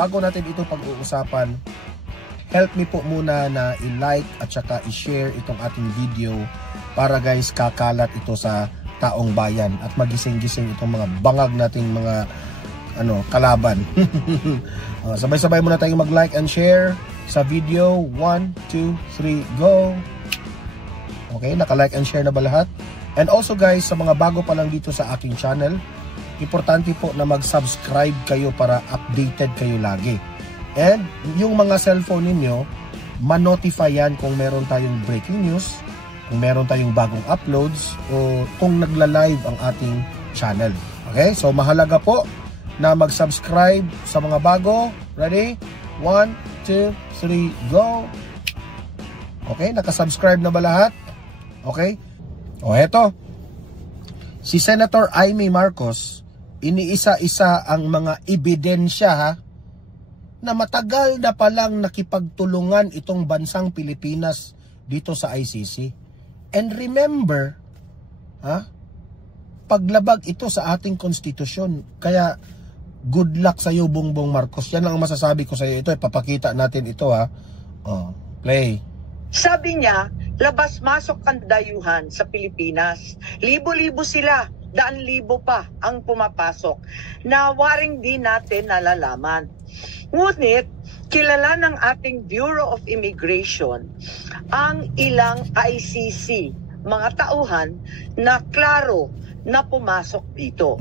bago natin ito pag-uusapan, help me po muna na i-like at saka i-share itong ating video para guys kakalat ito sa taong bayan at magising-gising itong mga bangag nating mga kalaban. Sabay-sabay muna tayong mag-like and share sa video. 1, 2, 3, go! Okay, naka-like and share na ba lahat? And also guys, sa mga bago pa lang dito sa aking channel, importante po na mag-subscribe kayo para updated kayo lagi. And yung mga cellphone ninyo, ma-notify yan kung meron tayong breaking news, kung meron tayong bagong uploads, o kung nagla-live ang ating channel. Okay, so mahalaga po na mag-subscribe sa mga bago. Ready? 1, 2, 3, go! Okay, nakasubscribe na ba lahat? Okay? O eto, si Senator Amy Marcos, iniisa-isa ang mga ebidensya na matagal na palang nakipagtulungan itong bansang Pilipinas dito sa ICC. And remember, paglabag ito sa ating konstitusyon. Kaya good luck sa iyo, Bongbong Marcos. Yan ang masasabi ko sa iyo. Ito, papakita natin ito play. Sabi niya, labas-masok ang dayuhan sa Pilipinas. Libo-libo sila, daan-libo pa ang pumapasok na waring di natin nalalaman. Ngunit, kilala ng ating Bureau of Immigration ang ilang ICC, mga tauhan na klaro na pumasok dito.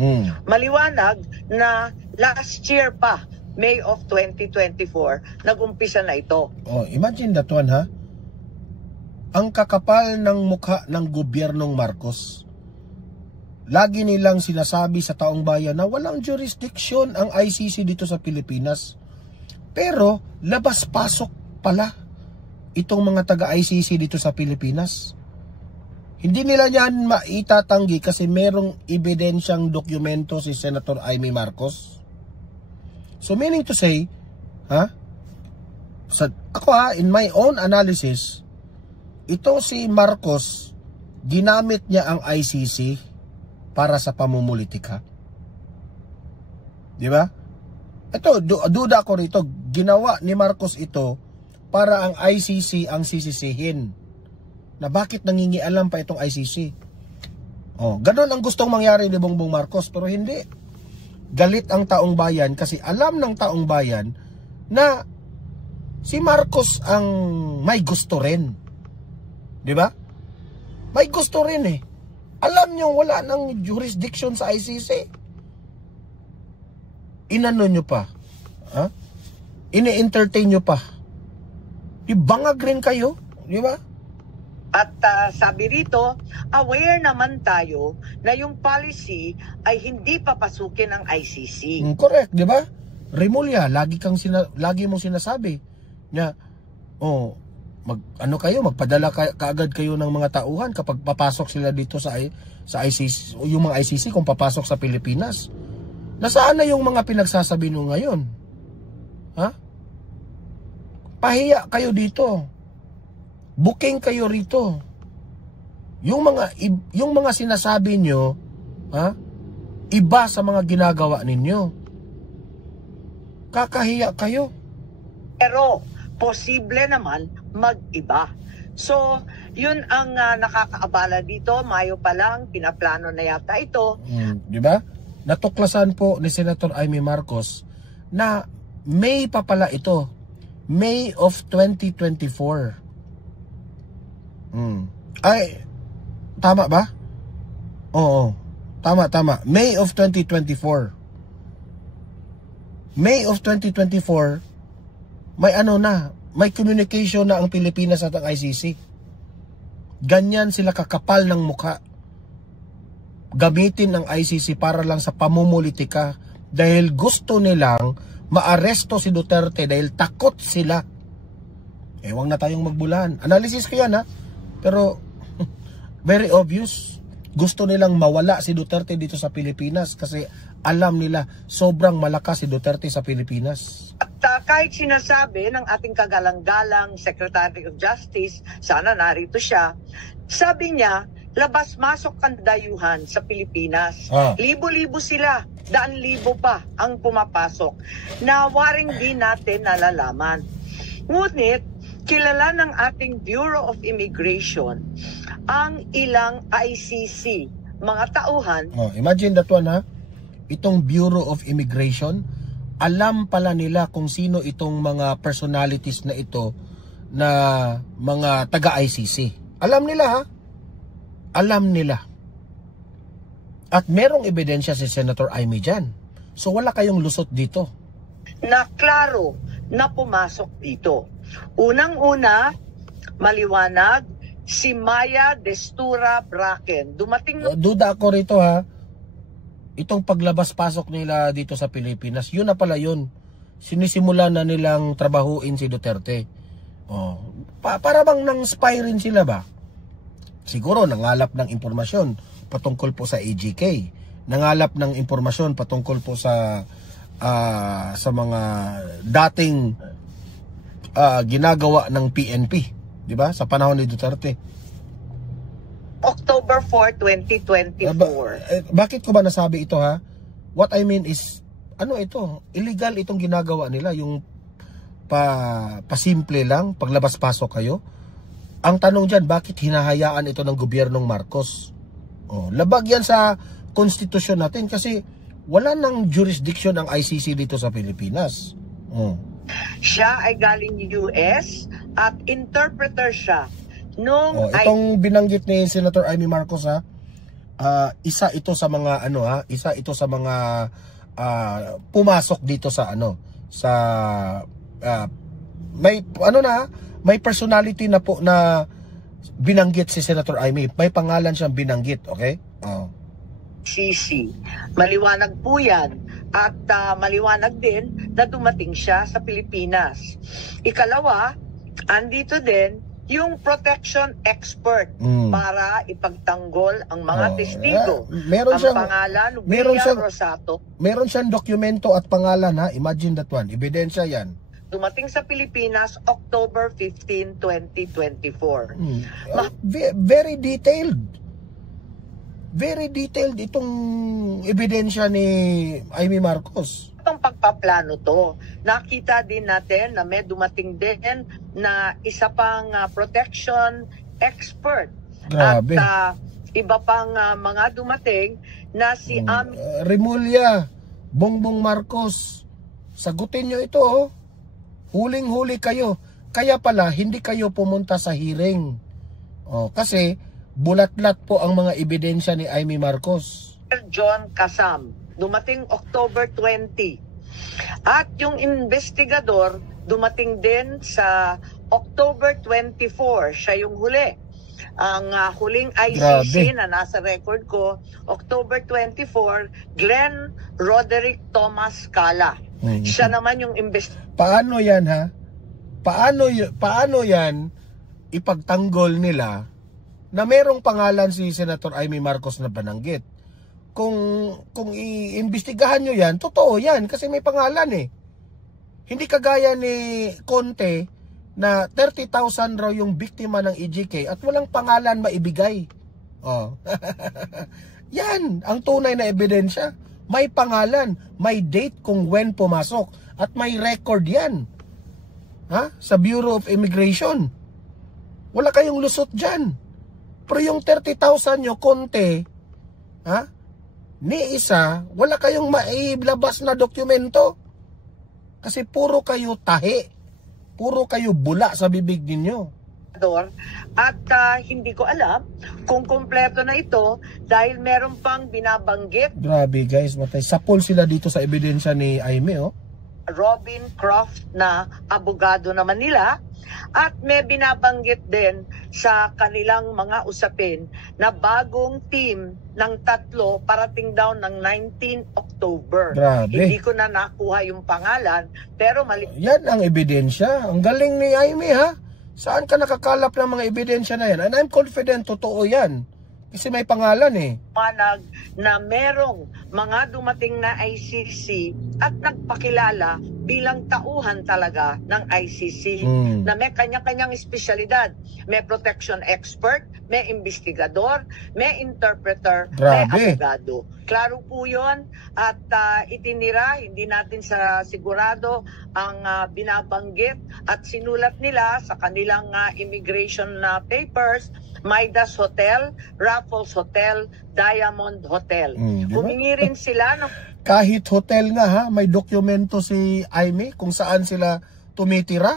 Maliwanag na last year pa, May of 2024, nag-umpisa na ito. Imagine that one, Ang kakapal ng mukha ng gobyernong Marcos. Lagi nilang sinasabi sa taong bayan na walang jurisdiction ang ICC dito sa Pilipinas. Pero labas-pasok pala itong mga taga-ICC dito sa Pilipinas. Hindi nila yan maitatanggi kasi merong ebidensyang dokumento si Senator Amy Marcos. So meaning to say, in my own analysis, ito si Marcos, ginamit niya ang ICC para sa pamumulitika. Di ba? Ito, duda ko rito, ginawa ni Marcos ito para ang ICC ang sisisihin. Na bakit nangingialam pa itong ICC? Ganun ang gustong mangyari ni Bongbong Marcos, pero hindi. Galit ang taong bayan kasi alam ng taong bayan na si Marcos ang may gusto rin. Di ba? May gusto rin Alam nyo wala nang jurisdiction sa ICC. Inano nyo pa? Ini-entertain nyo pa? Ibangag rin kayo? Di ba? At sabi rito, aware naman tayo na yung policy ay hindi papasukin ng ICC. Correct, di ba? Remulla, lagi mong sinasabi na magpadala kaagad kayo ng mga tauhan kapag papasok sila dito sa ICC, yung mga ICC kung papasok sa Pilipinas. Nasaan na yung mga pinagsasabi nyo ngayon? Pahiya kayo dito. Booking kayo rito. Yung mga sinasabi nyo, iba sa mga ginagawa ninyo. Kakahiya kayo. Pero posible naman mag-iba. So, yun ang nakakaabala dito. Mayo pa lang, pinaplano na yata ito. Di ba? Natuklasan po ni Senator Amy Marcos na May pa pala ito. May of 2024. Ay, tama ba? Oo. Tama. May of 2024. May of 2024, may communication na ang Pilipinas at ang ICC. Ganyan sila kakapal ng mukha. Gamitin ng ICC para lang sa pamumulitika dahil gusto nilang maaresto si Duterte dahil takot sila. Huwag na tayong magbulan. Analysis ko yan pero very obvious. Gusto nilang mawala si Duterte dito sa Pilipinas kasi alam nila sobrang malakas si Duterte sa Pilipinas. At kahit sinasabi ng ating kagalang-galang Secretary of Justice, sana narito siya, sabi niya, labas-masok ang dayuhan sa Pilipinas. Libo-libo sila, daan-libo pa ang pumapasok na waring di natin nalalaman. Ngunit, kilala ng ating Bureau of Immigration ang ilang ICC, mga tauhan. Imagine that one, ha? Itong Bureau of Immigration, alam pala nila kung sino itong mga personalities na ito na mga taga-ICC. Alam nila, ha? Alam nila. At merong ebidensya si Senator Amy dyan. So wala kayong lusot dito. Na klaro na pumasok dito. Unang-una, maliwanag, si Maya Destura Bracken. Dumating duda ako rito, ha. Itong paglabas-pasok nila dito sa Pilipinas, yun na pala yun. Sinisimula na nilang trabahuin si Duterte. Para bang nang spy rin sila ba? Siguro nangalap ng impormasyon patungkol po sa AGK. Nangalap ng impormasyon patungkol po sa mga dating ginagawa ng PNP, di ba? Sa panahon ni Duterte. October 4, 2024. Bakit ko ba nasabi ito, ha? What I mean is, ano ito? Illegal itong ginagawa nila, yung pasimple lang, paglabas-pasok kayo. Ang tanong dyan, bakit hinahayaan ito ng gobyernong Marcos? Labag yan sa konstitusyon natin kasi wala nang jurisdiction ang ICC dito sa Pilipinas. Siya ay galing US at interpreter siya. Itong binanggit ni Senator Amy Marcos, ha, isa ito sa mga isa ito sa mga pumasok dito sa may personality na po na binanggit si Senator Amy. May pangalan siyang binanggit, okay? CC. Maliwanag po yan. At maliwanag din na dumating siya sa Pilipinas. Ikalawa, andito din yung protection expert para ipagtanggol ang mga testigo. Meron siyang pangalan, William Rosato. Meron siyang dokumento at pangalan, ha? Imagine that one. Ebidensya yan. Dumating sa Pilipinas October 15, 2024. Very detailed. Very detailed itong ebidensya ni Amy Marcos. Itong pagpaplano to, nakita din natin na may dumating din na isa pang protection expert. Grabe. At iba pang mga dumating na si Remulla, Bongbong Marcos. Sagutin nyo ito, oh. Huling-huli kayo. Kaya pala, hindi kayo pumunta sa hearing. Kasi, bulat-lat po ang mga ebidensya ni Amy Marcos. John Kasam, dumating October 20. At yung investigador, dumating din sa October 24. Siya yung huli. Ang huling ICC na nasa record ko, October 24, Glenn Roderick Thomas Cala. Siya naman yung Paano yan, ha? Paano yan ipagtanggol nila na merong pangalan si Senator Amy Marcos na bananggit? Kung iimbestigahan nyo yan, totoo yan kasi may pangalan eh. Hindi kagaya ni Conte na 30,000 raw yung biktima ng EJK at walang pangalan maibigay. Yan ang tunay na ebidensya. May pangalan, may date kung when pumasok at may record yan, ha? Sa Bureau of Immigration. Wala kayong lusot dyan. Pero yung 30,000 nyo, Conte, ha? Ni isa, wala kayong mailabas na dokumento. Kasi puro kayo tahi. Puro kayo bula sa bibig ninyo. At hindi ko alam kung kompleto na ito dahil meron pang binabanggit. Grabe guys, matay. Sapol sila dito sa ebidensya ni Amy, oh. Robin Croft na abogado naman nila. At may binabanggit din sa kanilang mga usapin na bagong team ng 3 parating daw ng 19 October. Grabe. Hindi ko na nakuha yung pangalan, pero yan ang ebidensya. Ang galing ni Amy, ha? Saan ka nakakalap ng mga ebidensya na yan? And I'm confident totoo yan. Kasi may pangalan eh. Manag na merong mga dumating na ICC at nagpakilala bilang tauhan talaga ng ICC na may kanya-kanyang espesyalidad. May protection expert, may investigador, may interpreter, may abogado. Klaro po yun at itinira, hindi natin sa sigurado ang binabanggit at sinulat nila sa kanilang immigration papers, Midas Hotel, Raffles Hotel, Diamond Hotel. Humingi rin sila ng... Kahit hotel nga ha, may dokumento si Aimee kung saan sila tumitira.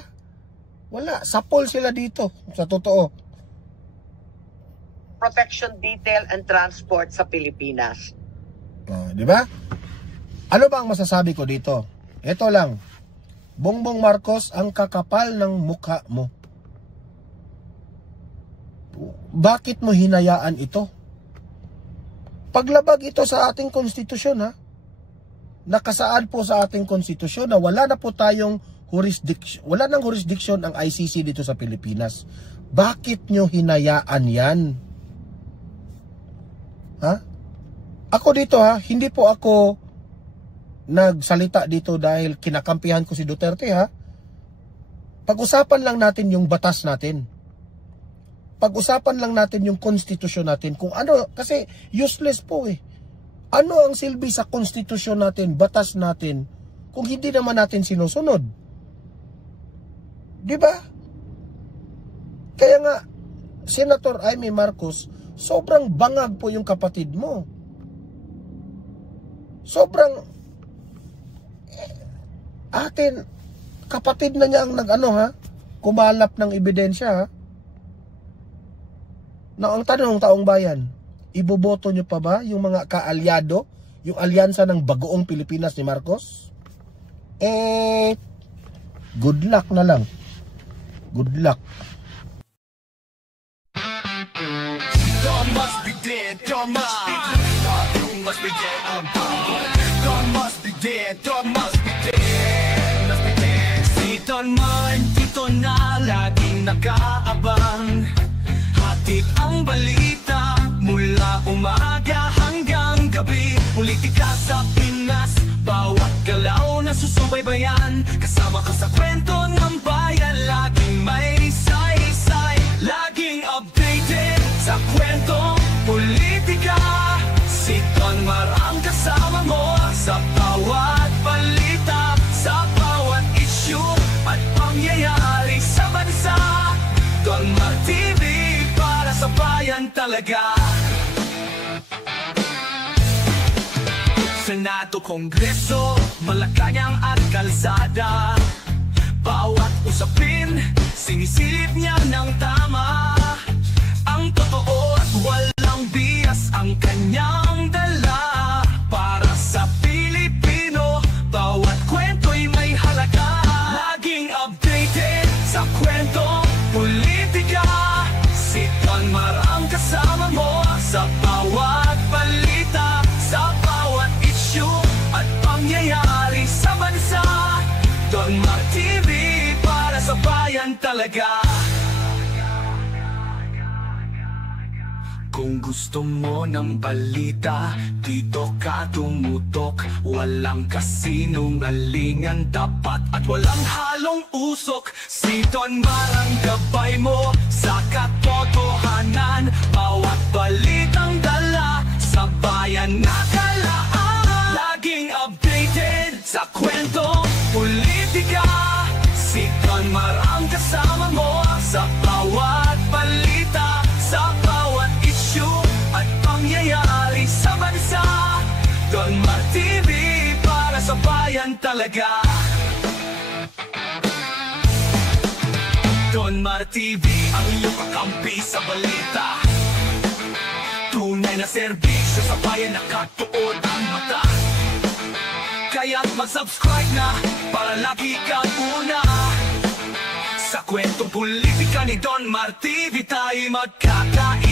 Wala, sapol sila dito, sa totoo. Protection detail and transport sa Pilipinas. Di ba? Ano ba ang masasabi ko dito? Ito lang. Bongbong Marcos, ang kakapal ng mukha mo. Bakit mo hinayaan ito? Paglabag ito sa ating konstitusyon ha. Nakasaad po sa ating konstitusyon na wala na po tayong jurisdiction, wala nang jurisdiction ang ICC dito sa Pilipinas. Bakit nyo hinayaan yan? Ha? Ako dito ha, hindi po ako nagsalita dito dahil kinakampihan ko si Duterte ha. Pag-usapan lang natin yung batas natin. Pag-usapan lang natin yung konstitusyon natin. Kung ano, kasi useless po eh. Ano ang silbi sa konstitusyon natin, batas natin, kung hindi naman natin sinusunod? Di ba? Kaya nga, Senator Aimee Marcos, sobrang bangag po yung kapatid mo. Sobrang atin, kapatid na niya ang kumalap ng ebidensya ha. Na ang tanong ng taong bayan, iboboto nyo pa ba yung mga kaalyado, yung alyansa ng bagoong Pilipinas ni Marcos? Good luck na lang. Good luck. Dawn must be dead, dawn must be dead. You must be dead, I'm gone. Dawn must be dead, dawn must be dead. Must be dead. Si Don man, dito na laging nakaabang. Hatid ang balita mula umaga hanggang gabi. Politika sa Pinas, bawat galaw na susubaybayan. Kasama ka sa kwento ng bayan, laging may say-say. Laging updated sa kwentong politika. Si Don Mar ang kasama mo sa bawat balita, sa bawat issue at pangyayari sa bansa. Don Mar TV, para sa bayan talaga. Senado, Kongreso, Malacanang at kalsada. Bawat usapin, sinisilip niya ng tama. Ang totoo at walang bias ang kanyang dala. Para sa Pilipino, bawat kwento'y may halaga. Laging updated sa kwentong politika. Si Don Mar ang kasama mo sa bawat balita, sa bawat issue at pangyayari sa bansa. Don Mar TV, para sa bayan talaga. Kung gusto mo ng balita, dito ka tumutok. Walang kasinungalingan dapat at walang halong usok. Si Don Mar ang gabay mo sa katotohanan. Bawat balitang dala sa bayan nakalaan. Laging updated sa kwentong politika. Si Don Mar ang kasama mo sa bawat balita, sa bawat issue at pangyayari sa bansa. Don Mar TV, para sa bayan talaga. Don Mar TV, ang iyong kakampi sa balita. Tunay na serbisyo sa bayan, nakatuon ang mata. Kaya't mag-subscribe na para lagi kang una. Sa kwentong politika ni Don Mar TV tayo magkakain.